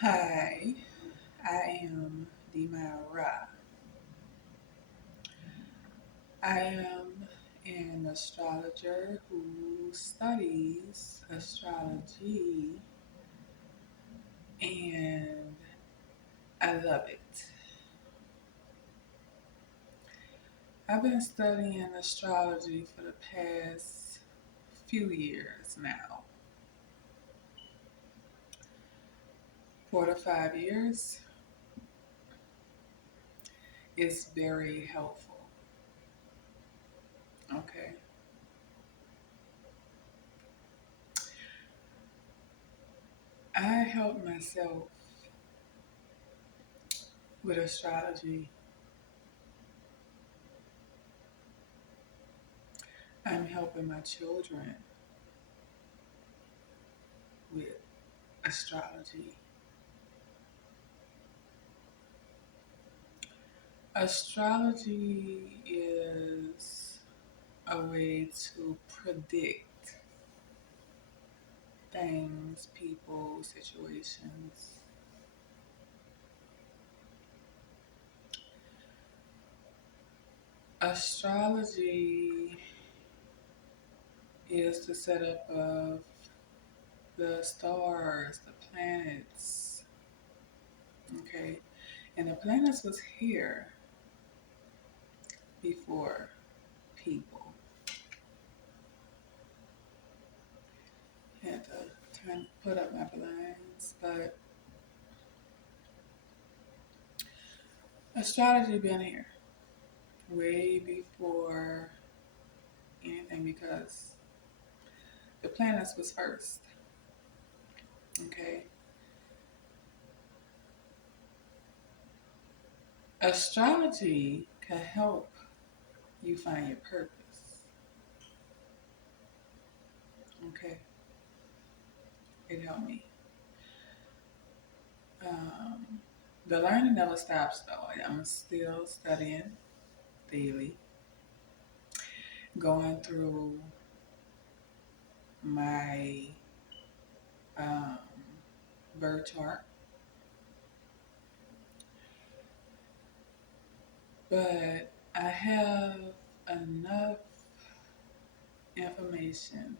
Hi, I am Demara. I am an astrologer who studies astrology and I love it. I've been studying astrology for the past few years now, 4 to 5 years. It's very helpful. Okay. I help myself with astrology. I'm helping my children with astrology. Astrology is a way to predict things, people, situations. Astrology is the setup of the stars, the planets, okay? And the planets was here before people. Had to put up my blinds, but astrology been here way before anything because the planets was first. Okay. Astrology can help you find your purpose. Okay. It helped me. Um, the learning never stops though. I'm still studying daily, going through my um, birth chart. But I have enough information.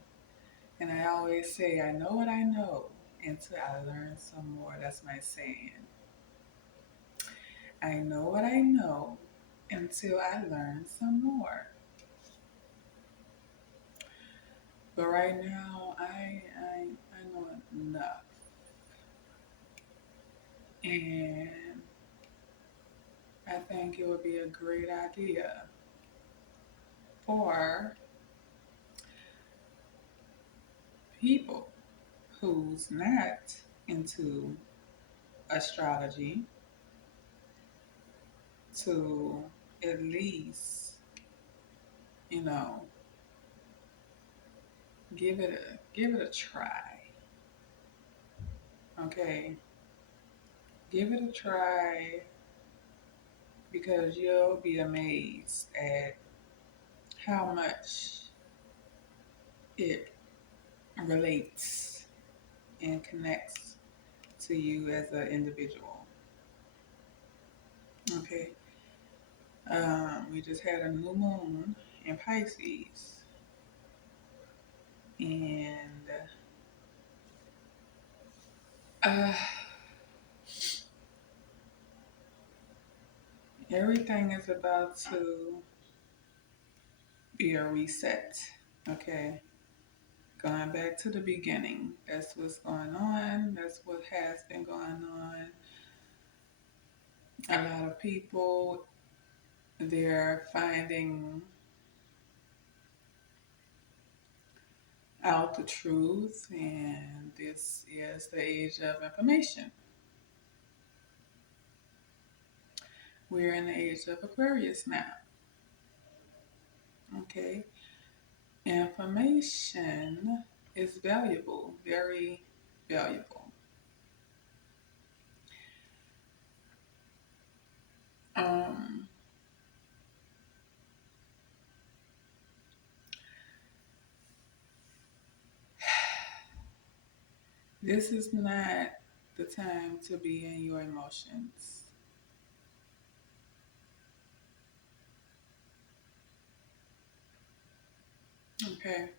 And I always say, I know what I know until I learn some more. That's my saying. I know what I know until I learn some more. But right now, I know enough. And I think it would be a great idea for people who's not into astrology to at least, you know, give it a try. Okay, give it a try because you'll be amazed at how much it relates and connects to you as an individual. Okay, we just had a new moon in Pisces, and uh, everything is about to be a reset. Okay, going back to the beginning. That's what's going on. That's what has been going on. A lot of people, they're finding out the truth, and this is the age of information. We're in the age of Aquarius now. Okay, information is valuable, very valuable. Um, this is not. the time to be in your emotions. Okay,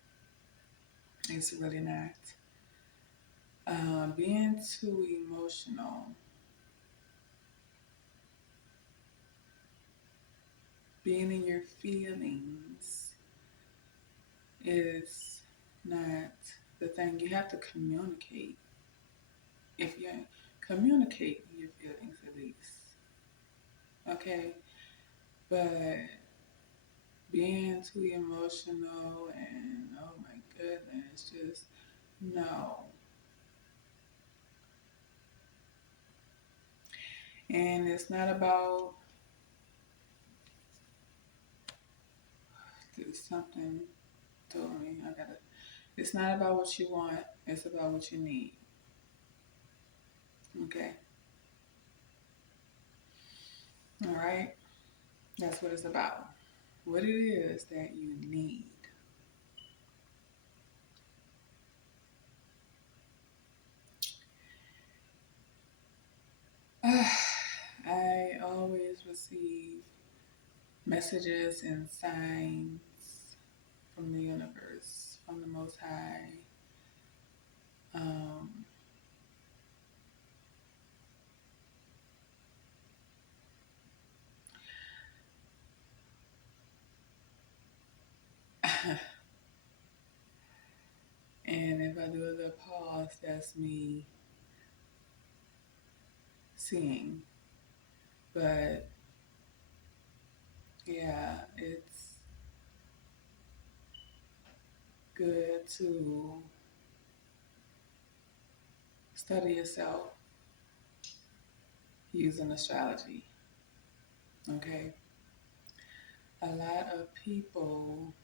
it's really not. Being too emotional, being in your feelings is not the thing. You have to communicate. If you communicate your feelings at least, okay? But being too emotional and oh my goodness, just no. And it's not about something told me I gotta. It's not about what you want. It's about what you need. Okay. All right. That's what it's about. What it is that you need. I always receive messages and signs from the universe, from the Most High. Um, and if I do a little pause, that's me seeing. But yeah, it's good to study yourself using astrology. Okay. A lot of people,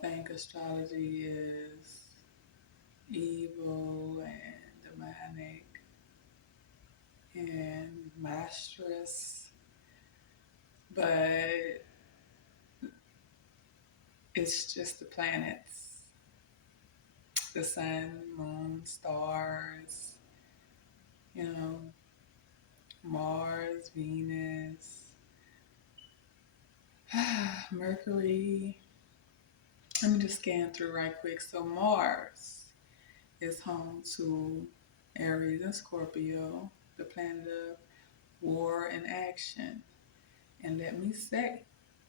think astrology is evil and demonic and monstrous, but it's just the planets, the sun, moon, stars, you know, Mars, Venus, Mercury. Let me just scan through right quick. So Mars is home to Aries and Scorpio, the planet of war and action. And let me say,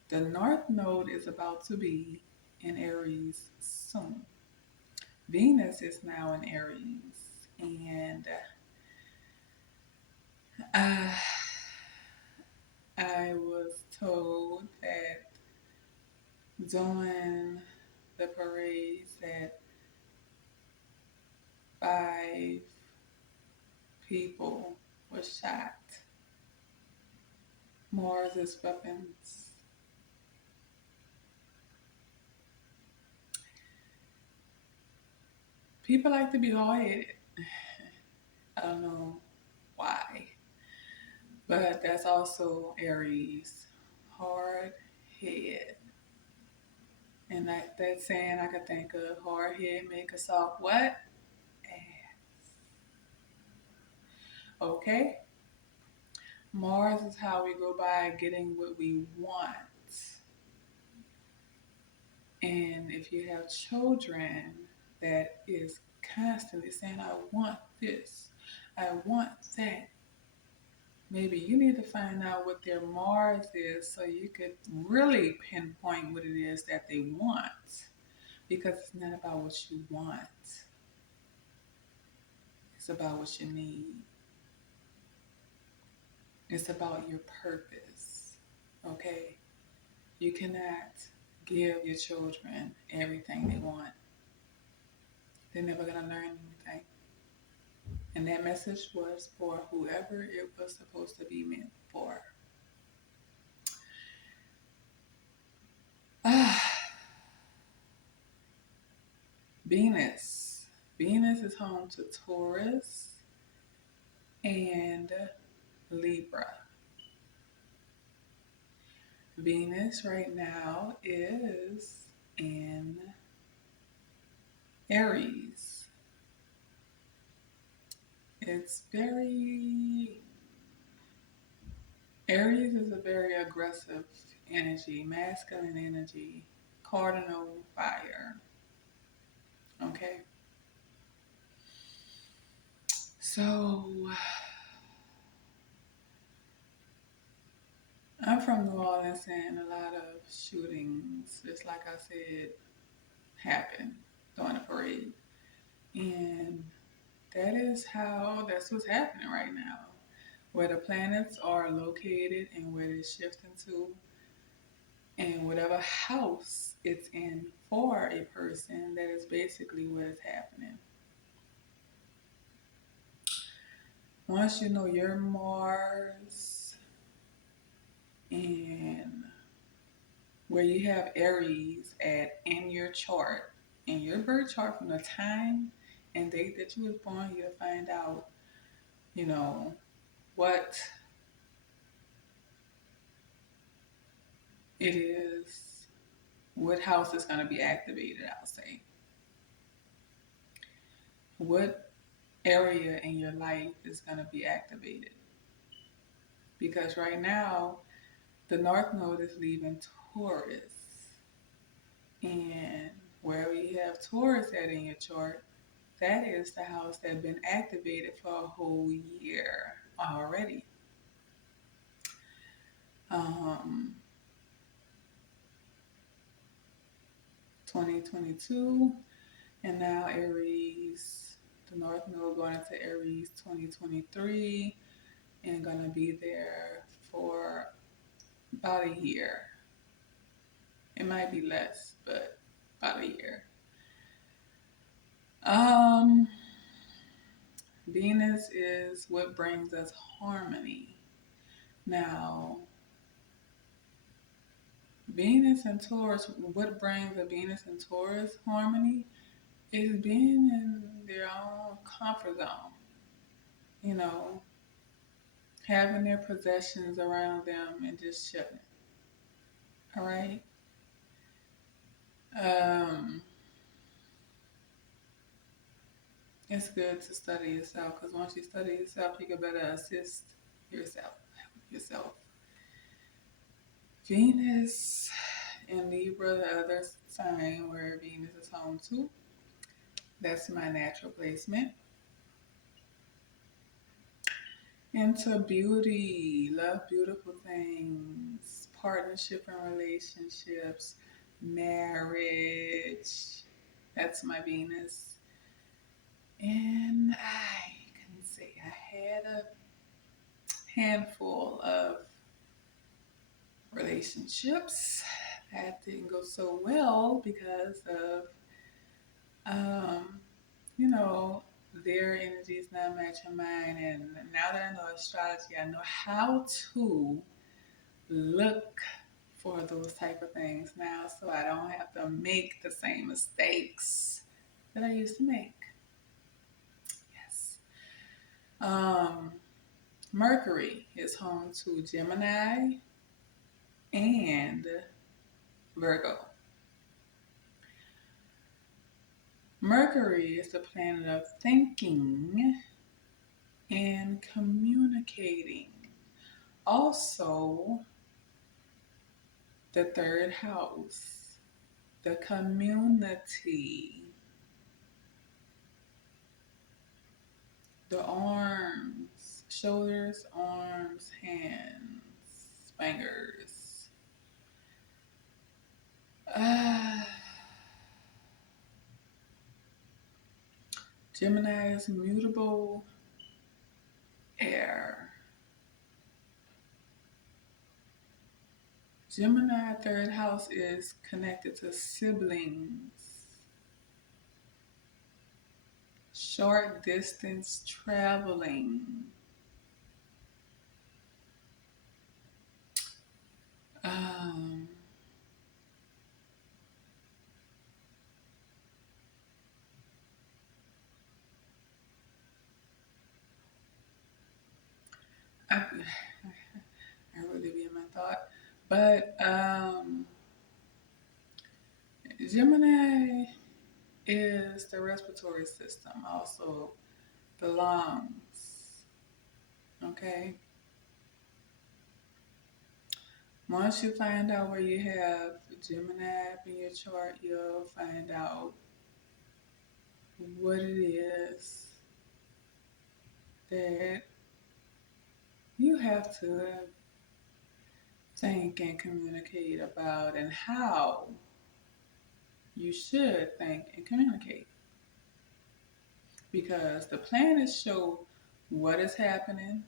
the North Node is about to be in Aries soon. Venus is now in Aries. And uh, I was told that during the parades that 5 people were shot. Mars is weapons. People like to be hard headed. I don't know why. But that's also Aries. Hard head. And that saying I could think of hard head make a soft what? Okay. Mars is how we go by getting what we want. And if you have children that is constantly saying, I want this, I want that, maybe you need to find out what their Mars is so you could really pinpoint what it is that they want. Because it's not about what you want, it's about what you need. It's about your purpose. Okay? You cannot give your children everything they want. They're never going to learn anything. And that message was for whoever it was supposed to be meant for. Venus. Venus is home to Taurus and Libra. Venus right now is in Aries. It's very, Aries is a very aggressive energy, masculine energy, cardinal fire. Okay. So I'm from New Orleans and a lot of shootings, just like I said, happen during the parade. And that's what's happening right now. Where the planets are located and where they're shifting to, and whatever house it's in for a person, that is basically what is happening. Once you know your Mars and where you have Aries at in your chart, in your birth chart from the time and date that you was born, you'll find out, you know, what it is, what house is going to be activated, I'll say. What area in your life is going to be activated. Because right now, the North Node is leaving Taurus. And wherever you have Taurus at in your chart, that is the house that's been activated for a whole year already. Um, 2022, and now Aries, the North Node going into Aries 2023, and gonna be there for about a year. It might be less, but about a year. Um, Venus is what brings us harmony. Now, Venus and Taurus, what brings a Venus and Taurus harmony is being in their own comfort zone. You know, having their possessions around them and just chilling. All right. Um, it's good to study yourself because once you study yourself, you can better assist yourself. Yourself. Venus in Libra, the other sign where Venus is home to. That's my natural placement. Into beauty, love beautiful things, partnership and relationships, marriage. That's my Venus. And I can say I had a handful of relationships that didn't go so well because of, um, you know, their energy is not matching mine. And now that I know astrology, I know how to look for those type of things now so I don't have to make the same mistakes that I used to make. Yes. Um, Mercury is home to Gemini and Virgo. Mercury is the planet of thinking and communicating. Also, the third house, the community, the arms, shoulders, arms, hands, fingers. Ah, Gemini is mutable air. Gemini third house is connected to siblings, short distance traveling. Um, I, I really be in my thought, but Gemini. is the respiratory system, also the lungs. Okay? Once you find out where you have Gemini up in your chart, you'll find out what it is that you have to think and communicate about, and how you should think and communicate. Because the planets show what is happening,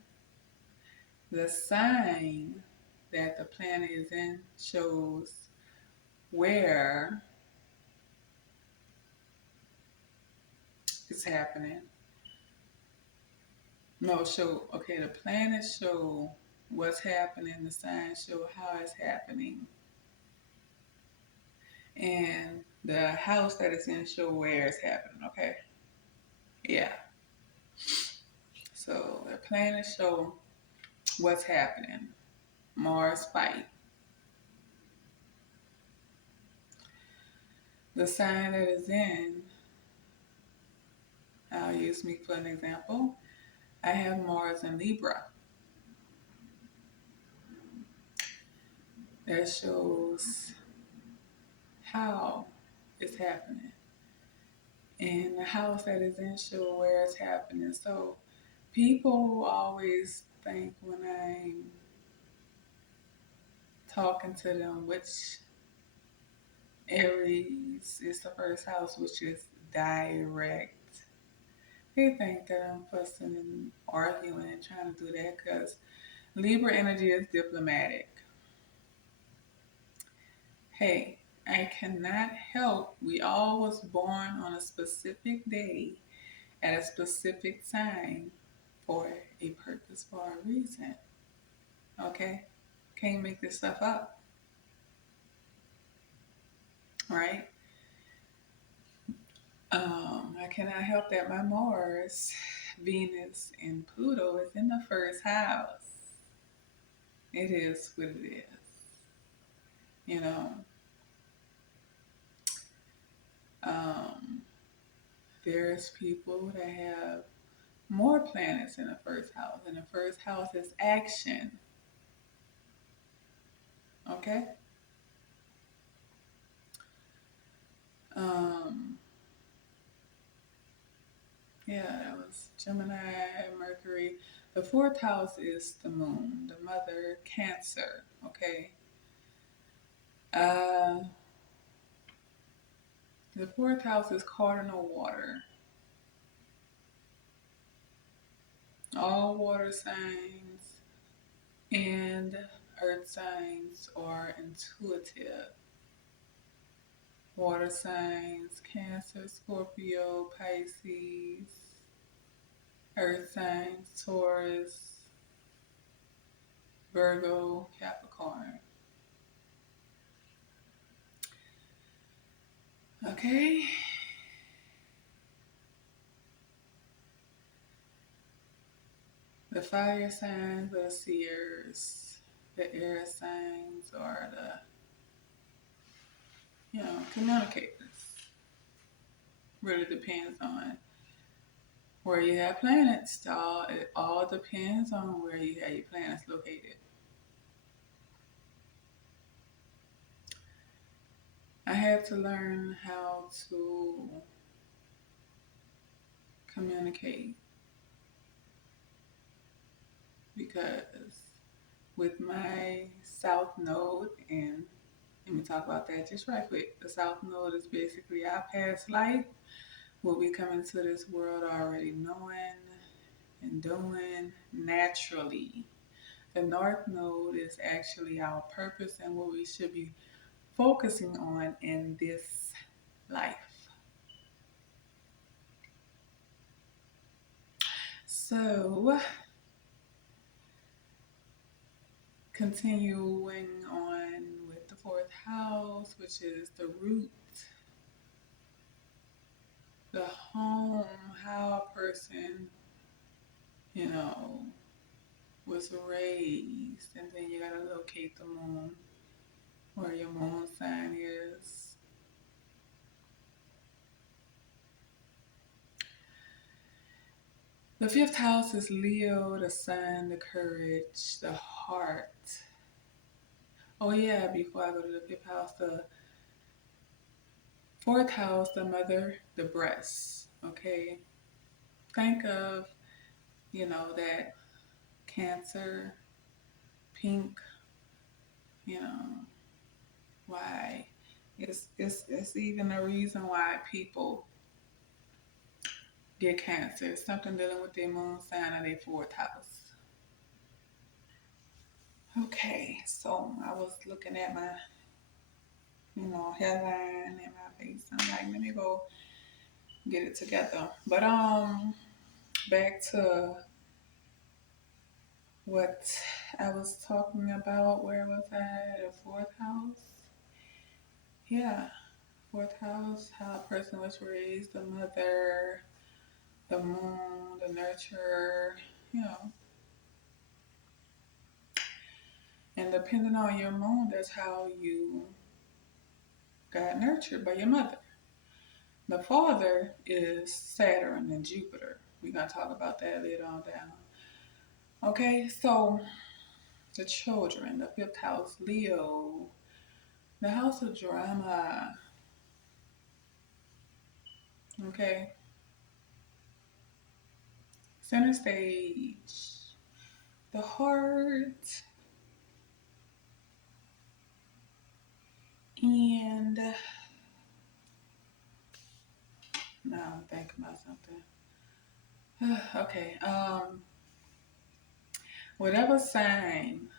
the sign that the planet is in shows where it's happening. No, show, okay, the planets show what's happening, the signs show how it's happening, and the house that it's in show where it's happening, okay? Yeah. So the planets show what's happening. Mars fight. The sign that it's in, I'll use me for an example. I have Mars in Libra. That shows how it's happening. And the house that is in show where it's happening. So people always think when I'm talking to them, which Aries is the first house, which is direct. They think that I'm fussing and arguing and trying to do that because Libra energy is diplomatic. Hey, I cannot help. We all was born on a specific day at a specific time for a purpose, for a reason. Okay? Can't make this stuff up. Right? I cannot help that my Mars, Venus, and Pluto is in the first house. It is what it is. You know, um, there's people that have more planets in the first house, and the first house is action. Okay? Um, yeah, that was Gemini, Mercury. The fourth house is the moon, the mother, Cancer. Okay? Uh, the fourth house is cardinal water. All water signs and earth signs are intuitive. Water signs, Cancer, Scorpio, Pisces. Earth signs, Taurus, Virgo, Capricorn. Okay. The fire signs are seers. The air signs are communicators. Really depends on where you have planets. It all depends on where you have your planets located. I had to learn how to communicate because with my South Node, and let me talk about that just right quick. The South Node is basically our past life, what we come into this world already knowing and doing naturally. The North Node is actually our purpose and what we should be focusing on in this life. So, continuing on with the fourth house, which is the root, the home, how a person, you know, was raised, and then you gotta locate the moon, where your moon sign is. The fifth house is Leo, the sun, the courage, the heart. Oh yeah, before I go to the fifth house, the fourth house, the mother, the breast. Okay. Think of, that Cancer, pink, you know, why. It's even a reason why people get cancer. It's something dealing with their moon sign or their fourth house. Okay, so I was looking at my, hairline and my face. I'm like, let me go get it together. But back to what I was talking about. Where was I? The fourth house. Yeah, fourth house. How a person was raised, the mother, the moon, the nurturer. You know, and depending on your moon, that's how you got nurtured by your mother. The father is Saturn and Jupiter. We're gonna talk about that later on down. Okay, so the children, the fifth house, Leo, the house of drama. Okay, center stage, the heart, and now I'm thinking about something. Okay, whatever sign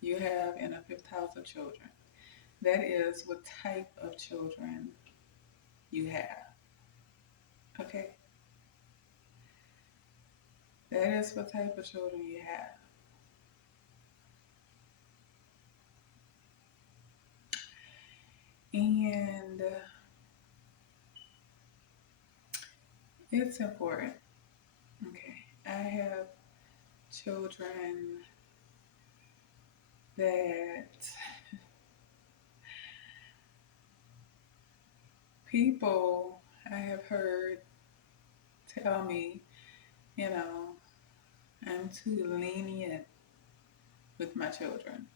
you have in a fifth house of children, that is what type of children you have. Okay, that is what type of children you have. And it's important. Okay, I have children that people I have heard tell me, you know, I'm too lenient with my children.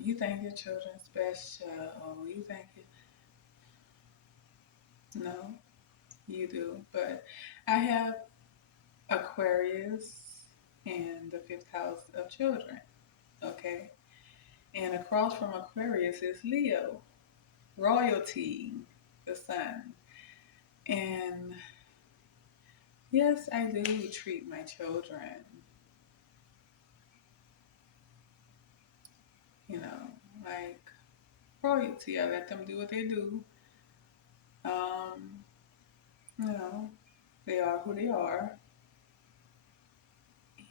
You think your children's special, or you think no, you do. But I have Aquarius in the fifth house of children. Okay, and across from Aquarius is Leo, royalty, the sun. And yes, I do treat my children, you know, like royalty. I let them do what they do. Um, you know, they are who they are,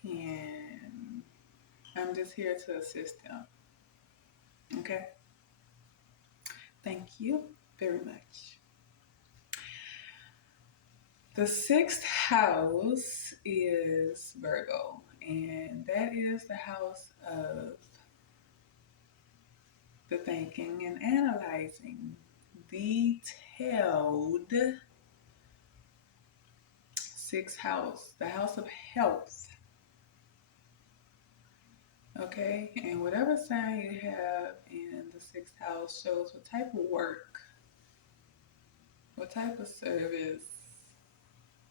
and I'm just here to assist them. Okay, thank you very much. The sixth house is Virgo, and that is the house of the thinking and analyzing, detailed sixth house, the house of health. Okay, and whatever sign you have in the sixth house shows what type of work, what type of service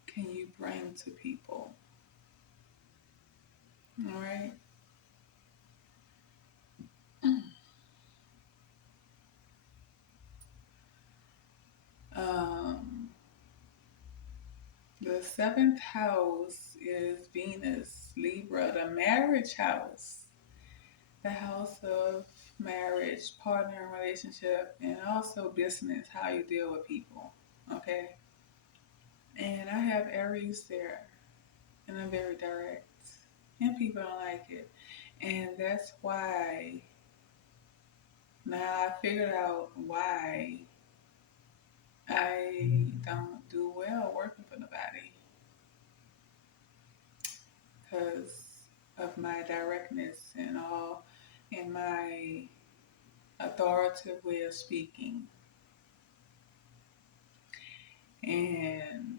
can you bring to people. All right. Um, the seventh house is Venus, Libra, the marriage house, the house of marriage, partner, relationship, and also business, how you deal with people. Okay. And I have Aries there, and I'm very direct, and people don't like it. And that's why now I figured out why I don't do well working for nobody because of my directness and all, and my authoritative way of speaking. And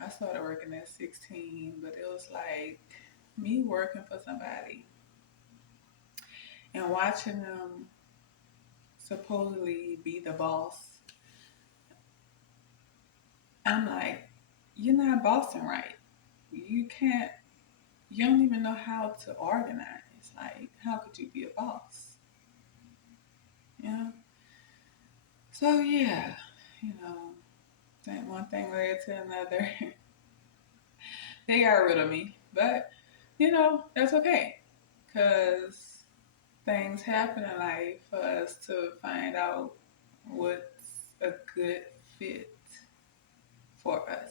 I started working at 16, but it was like me working for somebody and watching them supposedly be the boss. I'm like, you're not bossing right. You can't, you don't even know how to organize. Like, how could you be a boss? You know? So, yeah, you know, that one thing led to another. They got rid of me. But, that's okay. Because things happen in life for us to find out what's a good fit for us.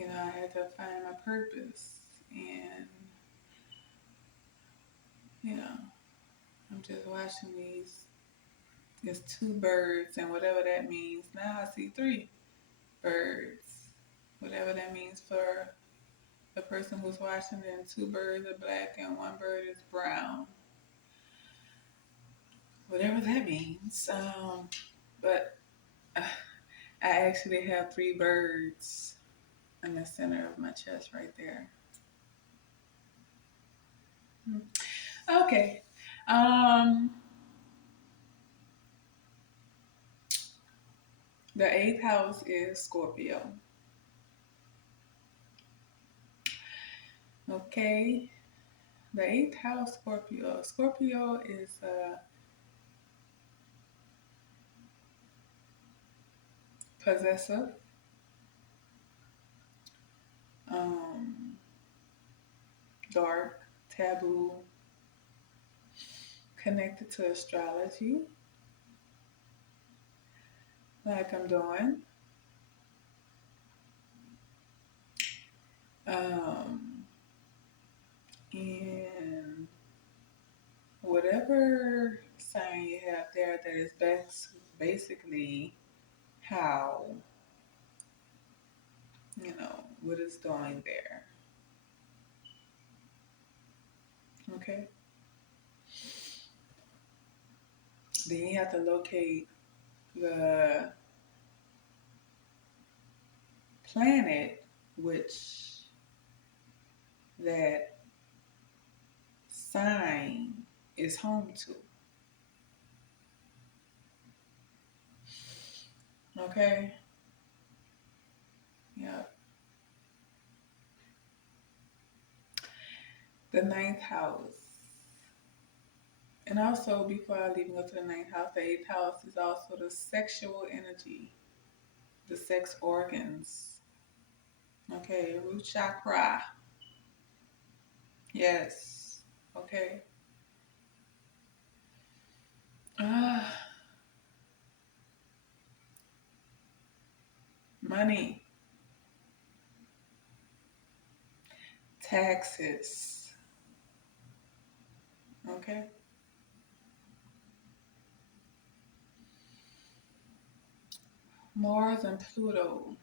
I had to find my purpose. And, you know, I'm just watching these. There's two birds, and whatever that means. Now I see three birds. Whatever that means for the person who's watching, and two birds are black and one bird is brown. Whatever that means. But I actually have three birds in the center of my chest right there. Okay. Um, the eighth house is Scorpio. Okay. The eighth house, Scorpio. Scorpio is possessive, um, dark, taboo, connected to astrology, like I'm doing. Um, and whatever sign you have there, that is basically how, what is doing there. Okay. Then you have to locate the planet which that sign is home to. Okay. Yep. The ninth house. And also, before I leave and go to the ninth house, the eighth house is also the sexual energy, the sex organs. Okay, root chakra. Yes. Okay. Ah, money, taxes. Okay. Mars and Pluto.